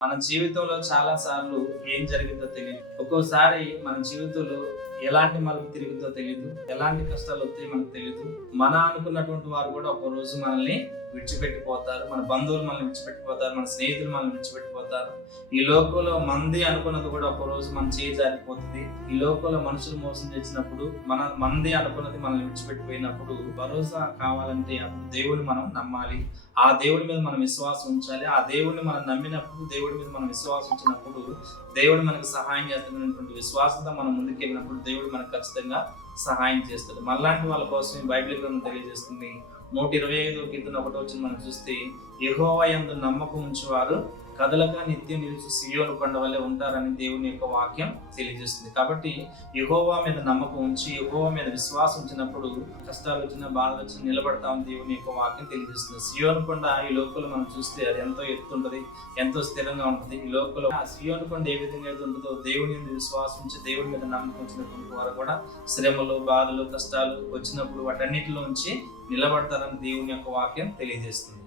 మన జీవితంలో చాలా సార్లు ఏం జరిగిందో తెలియదు. ఒక్కోసారి మన జీవితంలో ఎలాంటి మలుపు తిరుగుతో తెలియదు ఎలాంటి కష్టాలు వస్తాయి మనకు తెలియదు మన అనుకున్నటువంటి వారు కూడా ఒక రోజు మనల్ని విడిచిపెట్టిపోతారు. మన బంధువులు మనల్ని విడిచిపెట్టిపోతారు. మన స్నేహితులు మనల్ని విడిచిపెట్టిపోతారు. ఈ లోకంలో మంది అనుకున్నది కూడా ఒక రోజు మన చేయి జారిపోతుంది. ఈ లోకంలో మనుషులు మోసం చేసినప్పుడు మన మంది అనుకున్నది మనల్ని విడిచిపెట్టిపోయినప్పుడు భరోసా కావాలంటే అప్పుడు దేవుని మనం నమ్మాలి. ఆ దేవుడి మీద మనం విశ్వాసం ఉంచాలి. ఆ దేవుడిని మనం నమ్మినప్పుడు దేవుడి మీద మనం విశ్వాసం ఉంచినప్పుడు దేవుడు మనకు సహాయం చేస్తున్నటువంటి విశ్వాసంతో మనం ముందుకెళ్ళినప్పుడు దేవుడు మనకు ఖచ్చితంగా సహాయం చేస్తుంది. మళ్ళాంటి వాళ్ళ కోసం బైబిల్ గ్రంథం తెలియజేస్తుంది. నూట ఇరవై ఐదు కీర్తన ఒకటి వచ్చిన మనం చూస్తే ఎగోవా ఎందు నమ్మకం ఉంచేవారు కదలక నిత్యం నిలిచి సియోలు కొండ వల్లే ఉంటారని దేవుని యొక్క వాక్యం తెలియజేస్తుంది. కాబట్టి యహోవా మీద నమ్మకం ఉంచి యహోవా మీద విశ్వాసం ఉంచినప్పుడు కష్టాలు వచ్చిన బాధలు వచ్చి నిలబడతామని దేవుని యొక్క వాక్యం తెలియజేస్తుంది. సియోను కొండ ఈ లోపల మనం చూస్తే అది ఎంతో ఎత్తుంటది ఎంతో స్థిరంగా ఉంటుంది. ఈ లోపల ఆ సియోను కొండ ఏ విధంగా ఉంటుందో దేవుని మీద విశ్వాసం ఉంచి దేవుని మీద నమ్మకం ఉంచినటువంటి వారు కూడా శ్రమలు బాధలు కష్టాలు వచ్చినప్పుడు వాటన్నిటిలోంచి నిలబడతారని దేవుని యొక్క వాక్యం తెలియజేస్తుంది.